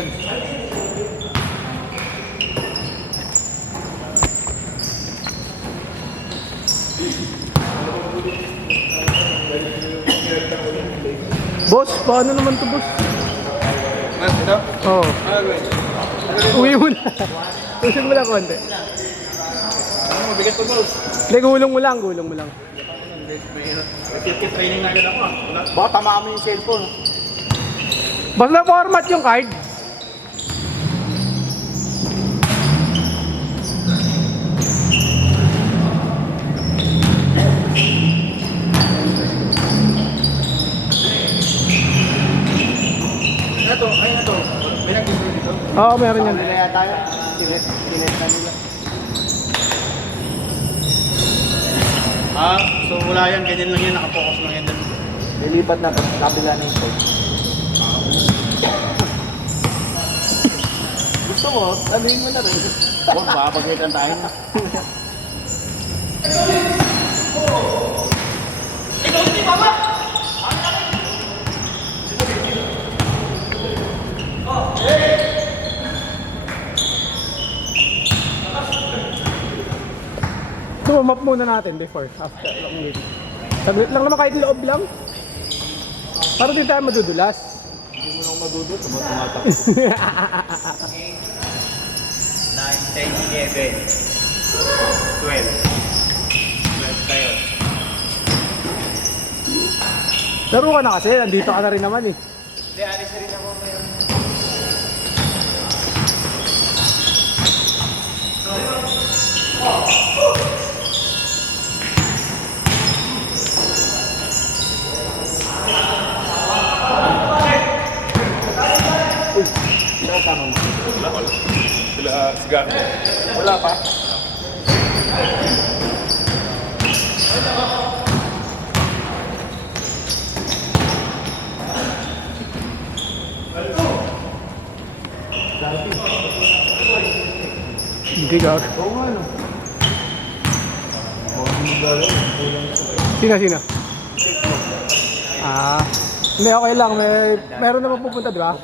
dyan. Boss, paano naman to, boss? Ito? Oo. Uwi mo na. Usog mo lang konti. Ano, mabigat to, boss. Hindi, gulong mo lang, gulong mo lang. Safety training na agad ako. Baka tamaan mo yung cellphone. Basta format yung card. Ano to? Ay, ano to? May nag-display dito? Oo, meron yan. Nila yata yun. Sinet na nila. So wala yan. Ganyan lang yan. Nakapokus lang yan. Lilipat na. Kabila na yung code. Gusto mo? Sabihin mo na rin. Huwag baka pagkikan tayo na. So, map muna natin before, after long game. Saglit lang naman kahit loob lang. Para di tayo madudulas. Hindi mo nang madudot. Tumatak. 9, 10, 11, 12. 12 tayo. Laro ka na kasi, nandito ka na rin naman eh. Hindi, alis na rin ako ngayon. Sila sigar. Wala pa. Hindi ka. Oo nga no. Sino? Ah, hindi, okay lang. Meron naman pupunta, di ba?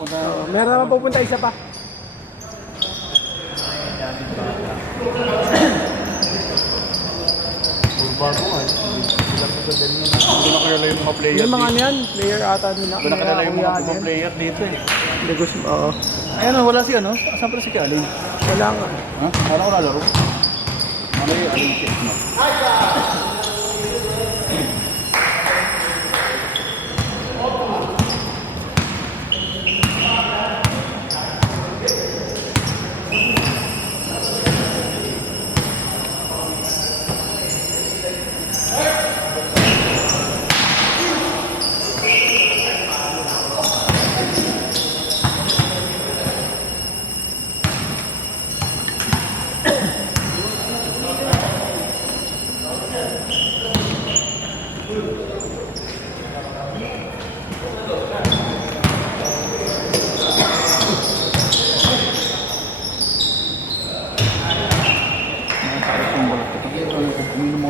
Meron naman pupunta isa pa. Bago nga. Hindi na kilala yung mga player Yung mga dito. ano yan, player ata nila. Hindi na kilala yung mga player dito eh. Hindi gusto, oo. Ayun, wala si ano? Saan pala si Kalin? Wala nga. Ha? Ano ko nalaro? Ano yung Alin Kit mo?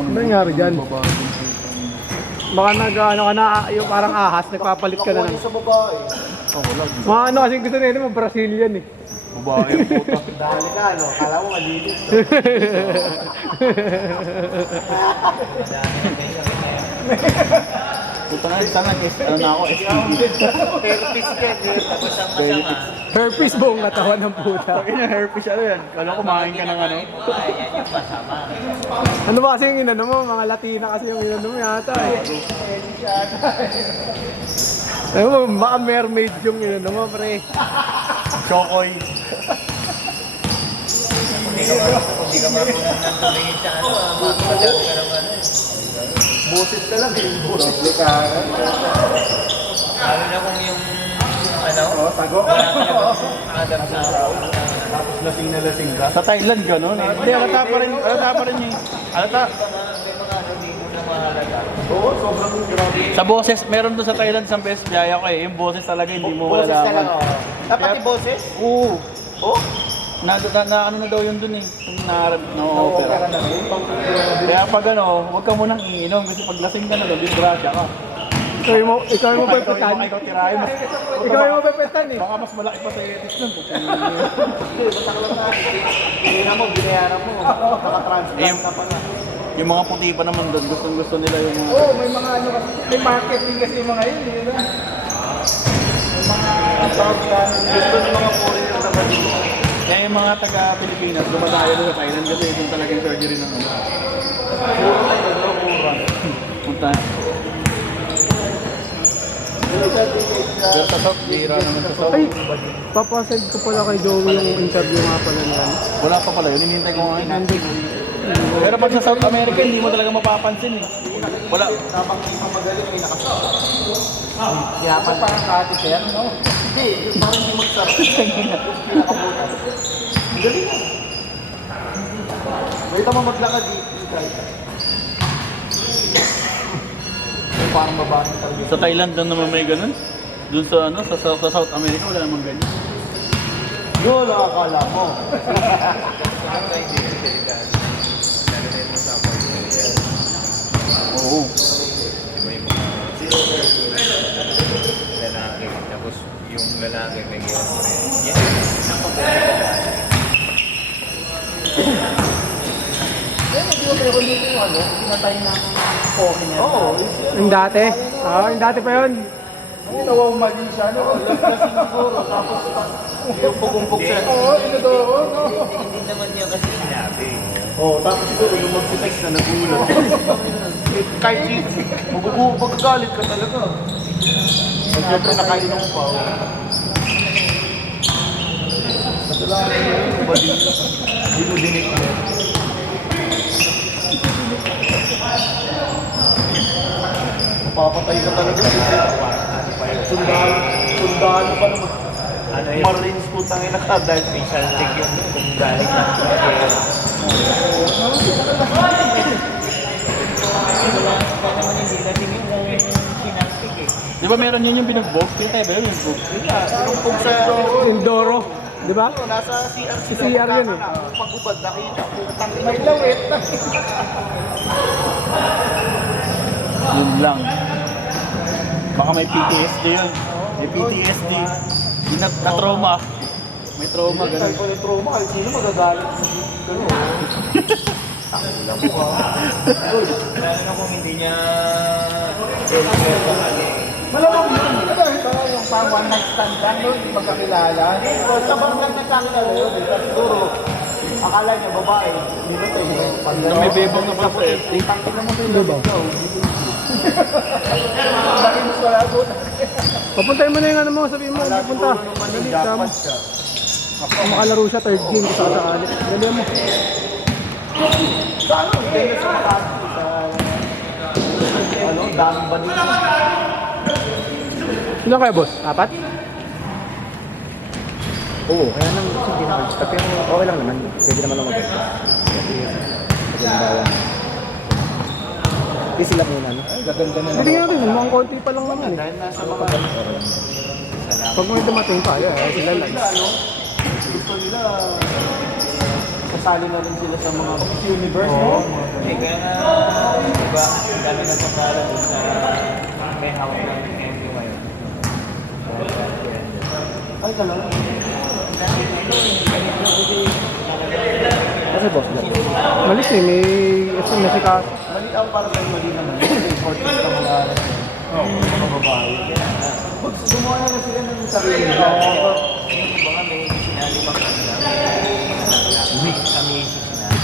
Ano nangyari dyan? Baka nag-ano ka na, yung parang ahas, nagpapalit ka na lang. Sa babae. Oh, wala. Mga ano kasi gusto nila, mga Brazilian eh. Babae ang puta. Dali ka, ano? Kala mo malinis. Puta na, sana ano na ako, STD. Herpes ka, tapos ang masama. Herpes buong katawan ng puta. Yung herpes ano yan? Kala ko kumain ka ng ano. Yan yung masama. Ano ba kasi yung inano mo? Mga Latina kasi yung inano mo yata eh. Ano mo, baka mermaid yung inano mo, pre. Chokoy. Hindi ka marunong nang tumingin sa ano, makamadal ka naman. Busit ka lang eh. Busit. Lalo na kung yung ano, Tago. Adam sa araw. Tapos lasing na lasing ka. Sa Thailand ka no? Hindi, alata pa rin yung... Alata. Oo, sobrang grabe. Sa boses, meron doon sa Thailand sa best biyaya ko eh. Yung boses talaga hindi mo malalaman. Dapat yung boses? Oo. Oh? Na ano na daw yun dun eh. Na-opera. Kaya pag ano, huwag ka munang iinom kasi pag lasing ka na daw, disgrasya ka. Ikaw yung mapepetan. Ikaw tirahin mo. Ikaw yung mapepetan eh. Baka mas malaki pa sa etis nun. Hindi mo, binayaran mo. Naka-transplant ka pala. Yung mga puti pa naman doon, gusto nila yung mga... Oo, may mga ano kasi, may marketing kasi yung mga yun, di ba? May mga tawag na, Gusto ng mga foreigner naman dito. Kaya yung mga taga-Pilipinas, dumadayo doon sa Thailand kasi doon talaga yung surgery ng ano. Punta. Pero sa South, bihira naman sa South. ay, papasend ko pala kay Joey yung interview nga pala na yan. Wala pa pala yun, hinihintay ko nga yun. Pero pag sa South America, hindi mo talaga mapapansin eh. Wala. Tapang isang magaling, may nakasama. Kaya pa parang kati kaya, no? Hindi, parang hindi magsarap. Pinakabutan. Galing mo. May tama maglakad dito, guys. Parang babae talaga. Sa Thailand doon naman may ganun. Doon sa ano, sa South America wala namang ganyan. Yun, akala mo. Oo. Lalaki, tapos yung lalaki may girlfriend. Yan. Hindi ko meron dito yung ano, pinatay ng poke niya. Oo. Yung dati? Oo, yung dati pa yun. Ginawa mali siya, no? Lasing siguro, tapos yung pugumpog siya. Oo, inodoro. Hindi naman niya kasi sinabi. Oo, tapos siguro yung mag-text na nagulat. Kahit magagalit ka talaga. Pag syempre nakainom pa. Kasalanan mo yun, bali. Hindi mo dineclare. Mapapatay ka talaga. Sundalo pa naman. Ano yun? Marines po tangin na ka dahil Special take yun kung galing lang sa kaya. Naman hindi kasi yung sinaptik eh. Di ba meron yun yung binugbog? Kaya tayo ba yun yung bog? Kung sa Indoro. Di ba? nasa CR Sa CR yun eh. Pag-ubad nakita, putang ina may lawit. Yun lang. Baka may PTSD yun. May PTSD. Yung na-trauma. May trauma, Ganun ganun. ko yung trauma, kahit sino magagalit. Ganun. Tangina mo Lalo na kung hindi niya girlfriend ka kasi. Malamang yun. Ano ito yung parang one night stand ka, no? Hindi magkakilala. Sabang lang nagkakilala yun. Siguro, akala niya babae. Hindi ba tayo? Na may bebang na pa eh. Tangina mo yung bebang. Bakit mas wala doon? Papuntahin mo na yung ano mo, sabihin mo, pupunta. Dali, tama. Kung makalaro siya, third game, gusto ka sakali. Dali mo. Sa ano? Hindi na sa Makati. Sa ano? Daming ba dito? Ilan kayo, boss? Apat? Oo, kaya nang hindi na mag-stop. Pero okay lang naman. Pwede naman lang mag-stop. Kasi halimbawa, hindi sila muna, no? Gaganda na Hindi nga rin, mukhang konti pa lang naman eh. Dahil nasa mga Pag may dumating pa, ay sila lang. gusto nila kasali na rin sila sa mga universe, no? Eh kaya nga, diba, dami na papala dun sa may hawak ng MQ ngayon. Ay, talaga. Kasi boss, lang. Malis eh, may SMS si Kaso. Mali ako para sa mali naman. Kasi important sa mga babae. Gumawa na sila ng sarili nila. Yung iba nga may sinali pang kanila. Weak kami sinali.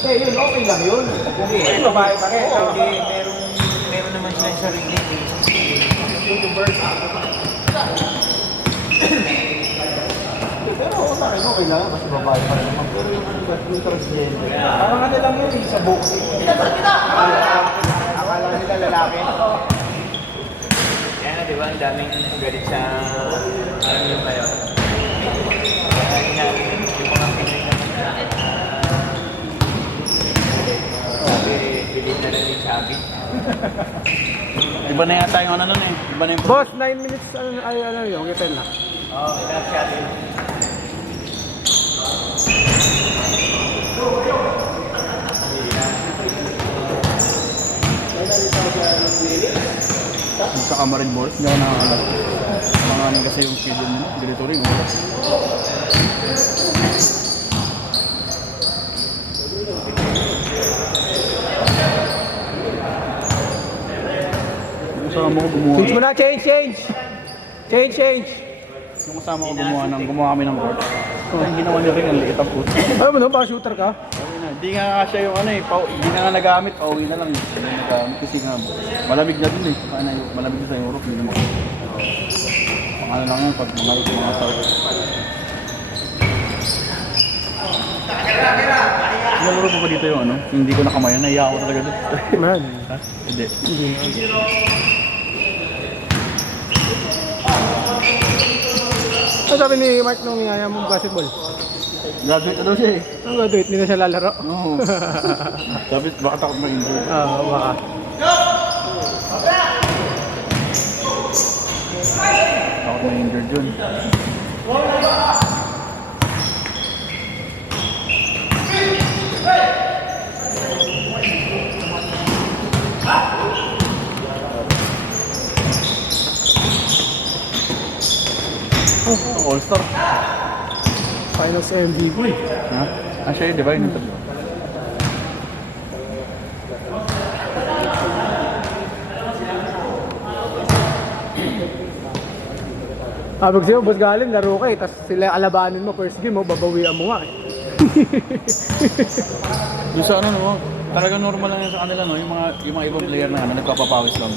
Eh, yun, okay lang yun. Hindi, Babae pa rin. hindi, meron naman silang sarili YouTubers. Pero sa akin, okay lang. Kasi babae pa rin naman. Pero yung transgender. Parang ano lang yun, sa boxing. Akala nila lalaki. Kaya nga, di ba, ang daming galit sa, ano yun ba yun? Kaya nga, yung mga Pinoy naman na, sabi, bilhin na lang yung sabi. Iba na yata yung ano nun eh. Iba na yung... Boss, 9 minutes, ano yung hotel na. Oo, enough shot yun. sa Marine Board, hindi ako nakakalat. Pangalan kasi yung schedule nila, ganito rin. Yung kasama ko gumawa. Change mo na, change. Change. Yung kasama ko gumawa kami ng board. Ang ginawa niya rin, ang liit ang puso. Alam mo no, parang shooter ka? Hindi nga siya yung ano eh, hindi na nga nagamit, pauwi na lang. Hindi na nagamit kasi nga malamig na dun eh. Malamig na sa Europe, hindi naman. Pang ano lang yan, pag mga start. Nalaro pa ba dito yung ano? Hindi ko nakamayan, naiya ako talaga dun. Man. Ha? Hindi. Ano sabi ni Mark nung niyaya mong basketball? Graduate na daw siya eh. Ang graduate, hindi na siya lalaro. Oo. Sabi, baka takot ma-injured. Baka. Takot ma-injured yun. All-star. Finals MVP. Ha? Siya yun, di ba? Yung tatlo. Pag sa'yo, boss galing, laro ka eh. Tapos sila alabanin mo, first game mo, babawian mo nga eh. Yung sa ano, no? Talagang normal lang yan sa kanila, no? Yung mga ibang player na ano, nagpapapawis lang.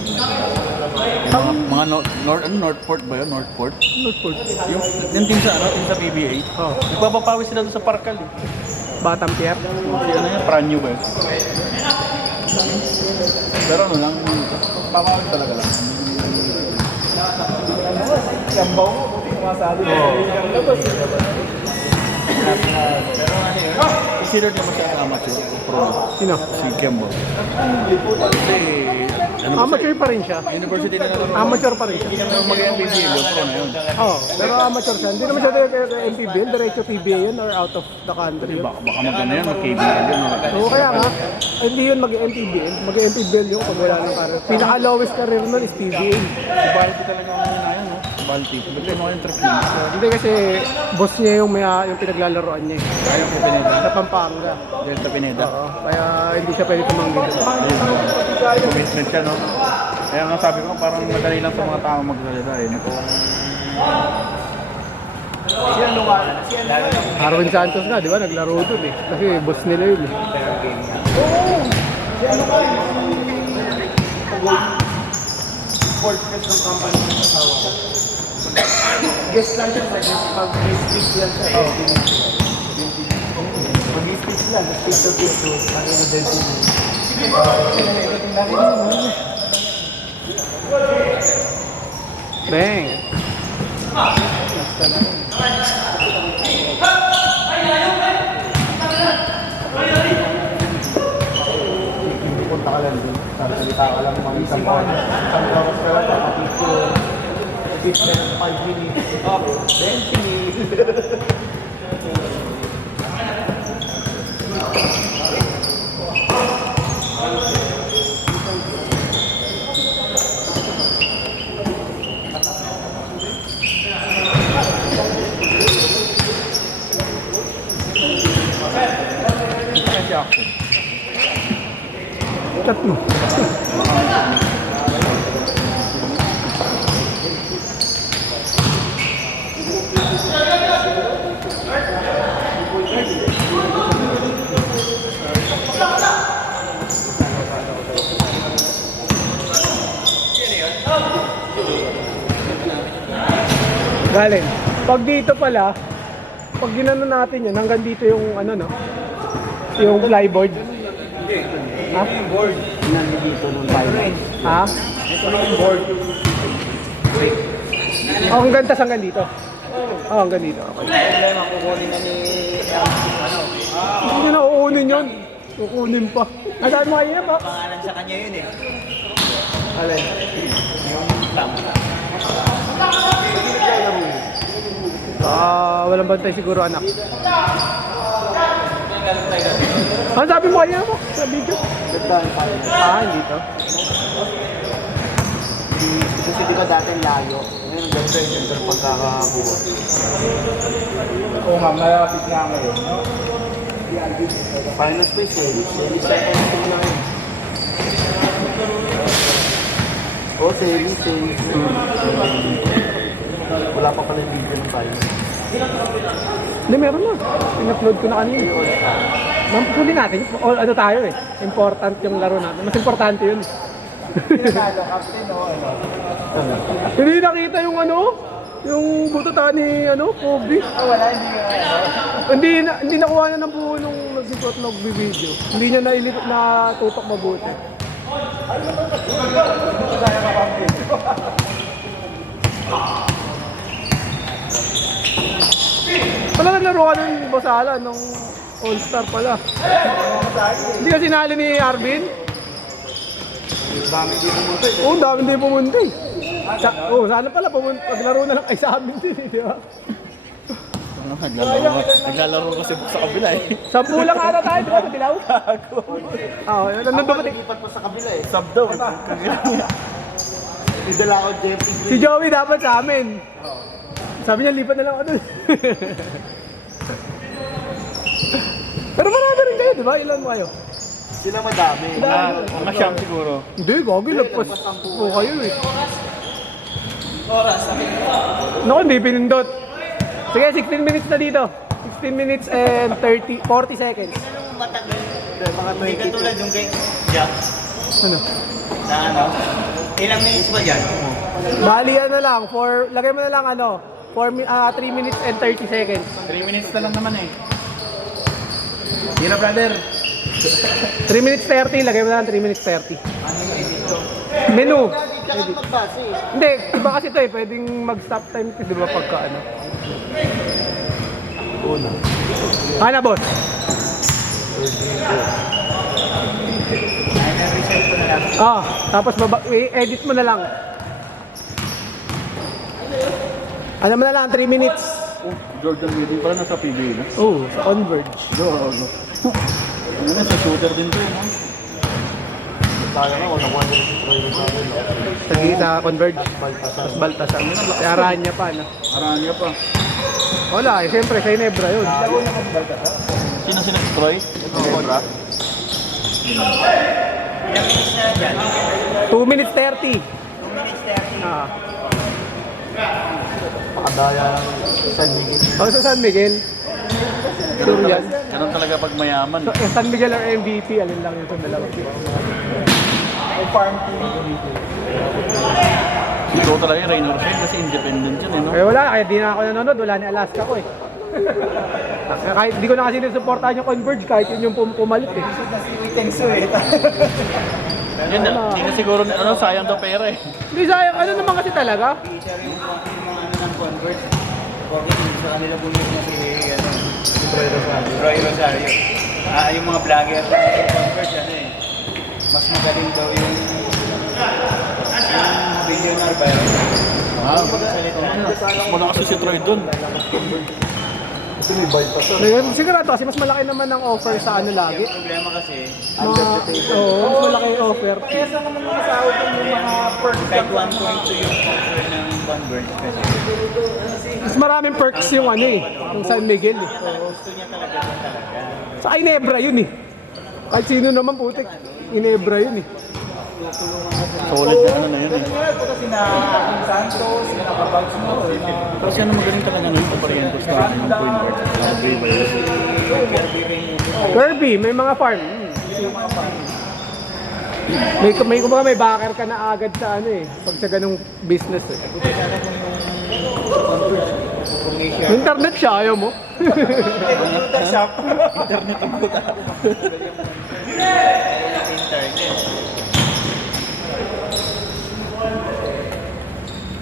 Yung mga Northport ba yun? Northport? Northport. Yung team sa ano, team sa PBA. Oh. Nagpapapawis sila doon sa Parkal eh. Batang Pierre. Si ano yun, Pranyo ba yun? Pero ano lang, papawis talaga lang. Kambaw mo, buti kumasali. Pero ano yun, considered naman siya amateur pro. Sino? Si Kembo. Kasi, ano ba Amateur pa rin siya. University na naman. Amateur pa rin siya. Hindi naman mag-MPBL, pro na yun. Oh, pero amateur siya. Hindi naman siya MPBL, diretso PBA yun or out of the country yun. Baka mag-ano yan, mag-KBL yun. Oo, kaya nga, hindi yun mag-MPBL. Mag-MPBL yung pag wala ng career. Pinaka-lowest career nun is PBA. Si Balti talaga ang na yun, no? Balti. Ba't yung mga interview? Hindi kasi boss niya yung pinaglalaroan niya eh. Ayaw ko Pineda. Sa Pampanga. Delta Pineda. Oo, kaya hindi siya pwede tumanggi doon. Commitment siya, no? Kaya nga sabi ko, parang madali lang sa mga tao magsalita eh. Arwin Santos nga, di ba? Naglaro doon eh. Kasi boss nila yun eh. Guest lang siya sa guest. Pag-speak lang siya. Pag-speak lang, speak to speak to. Ano na din Bang! punta ka lang doon. Salita ka lang mga isang pa. Isang oras ka lang, picture. Picture ng 5 minutes. Oh, 20. Tatlo. Galing. Pag dito pala, pag ginano natin yan, hanggang dito yung ano no? Yung flyboard. Ha? Board. Nandito nung 5. Ha? Ito na yung board. Oh, hanggang tas hanggang dito. Oh, hanggang dito. Okay. Problema, kukunin na ni ano. Hindi nyo na uunin yun. Kukunin pa. Nasaan mo kanina ba? Pangalan sa kanya yun eh. Alin? Walang bantay siguro anak. Ano sabi mo kanina mo sa video? Gandaan tayo. Dito. Kasi di ba dati layo? Ngayon ang ganda yung ganda ng pagkakabuo. Oo nga, malapit nga ngayon. Final space eh. Series tayo kung ito na yun. Oo, series. Wala pa pala yung video ng final. Hindi, meron na. In-upload ko na kanina. Huli natin. O, ano tayo eh. Important yung laro natin. Mas importante yun. Pinanalo, captain o ano? Hindi nakita yung ano? Yung bututan ni Kobe. Wala, hindi Hindi nakuha na ng buo nung nag-video. Hindi niya natutok mabuti. Wala naglaro ka ng Bosala nung All-Star pala. Hindi ka sinali ni Arvin? Dami din pumunta eh. Oo, dami din pumunta eh. Sana pala paglaro na lang kayo sa amin din eh, di ba? Naglalaro kasi sa kabila eh. 10 lang ata tayo, di ba? Sa Dilaw? Oo, nandun ba? Lipat pa sa kabila eh. Sub daw. Idala ako jersey Si Joey dapat sa amin. Sabi niya, lipat na lang ako dun. Pero marami rin kayo, di ba? Ilan mo kayo? Sila madami. Mga siyam siguro. Hindi, gagi, lagpas po kayo eh. Naku, hindi pinindot. Sige, 16 minutes na dito. 16 minutes and 40 seconds. Mga Hindi 22. katulad yung kay Jack Ano? na ano. Ilang minutes ba dyan? Bali, ano lang, lagay mo na lang 3 minutes and 30 seconds. 3 minutes na lang naman eh. Hira brother. 3 minutes 30, lagay mo na lang 3 minutes 30. Menu. Tsaka magbase eh. Hindi, iba kasi ito eh, pwedeng mag-stop time ito, di ba, pagka ano. Ano, boss? Tapos i-edit mo na lang. Ano mo na lang, 3 minutes. Jordan Whedon pala nasa PBA na. Sa Converge. Ano na, sa shooter din to eh. No? Tayo na, walang one minute to try sa amin. Sa Converge. Tapos Baltasar. Si Aranya pa, no? Aranya pa. Wala eh, siyempre sa Inebra yun. Sino sinag-destroy? Cobra? Ilang minutes na dyan? 2 minutes 30. 2 minutes 30. Pakadaya ng San Miguel. Sa San Miguel. Sure yan. Ganun talaga pag mayaman. So, San Miguel or MVP, alin lang yung dalawa. May farm team. Ito talaga yung Raynor Shade kasi independent yun eh, no? Eh wala, kaya di na ako nanonood, wala ni Alaska ko eh. Kahit di ko na kasi nasuportahan yung Converge, kahit yun yung pumalit eh. Yun, hindi na siguro, sayang daw pera eh. Hindi sayang, ano naman kasi talaga? Sir, yung ano ng Convert. Bakit sa kanila bumili na si Roy Rosario. Yung mga vlogger na Convert, ano eh. Mas magaling daw yung billionaire ba yun? Wala kasi si Troy dun. Ito may bite pa sa. Sigurado kasi mas malaki naman ang offer sa ano lagi. Yung problema kasi, Mas malaki yung offer. Kaya saan naman mga sahod yung mga perks? kahit 1.2 yung offer ng Convert kasi Mas maraming perks yung ano eh, yung San Miguel eh. gusto niya talaga yun talaga. Sa Inebra yun eh. Kahit sino naman putik, Inebra yun eh. Solid na ano na yun eh. Ito sina Santos, sina Cabags mo. Pero siya na magaling talaga na yung Parientos na yung point guard. Kirby, may mga farm. May backer ka na agad sa ano eh, pag sa ganung business eh. Internet siya, ayaw mo? Computer shop. Internet.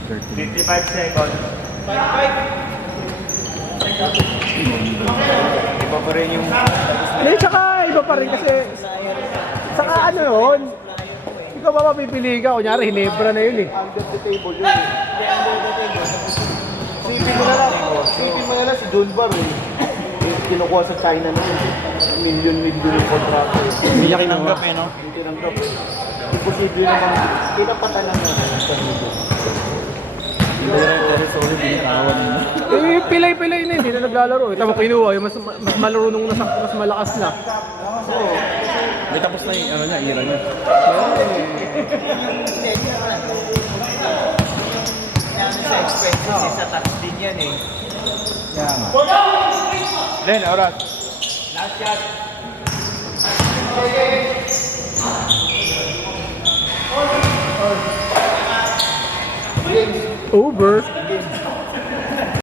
55 seconds. Iba pa rin yung Hindi, tsaka iba pa rin kasi, saka ano yun, ikaw ba mapipili ka, kunyari Hinebra na yun eh. Under the table yun eh. Sipin mo na lang. Sipin mo na lang si Dunbar eh. Kinukuha sa China na yun. Million yung kontrata eh. Hindi niya kinanggap eh, no? Hindi tinanggap eh. imposible naman. Pinapatan lang naman ang tornado. Hindi rin Teres Oli, binitawan mo. Eh, pilay-pilay na, hindi na naglalaro. Eh, tama kinuha, yung mas malaro nung mas malakas na. May tapos na yung ano niya, ira niya. Kaya ano sa expenses, sa tax din yan eh. Kaya nga. Len, oras. Over.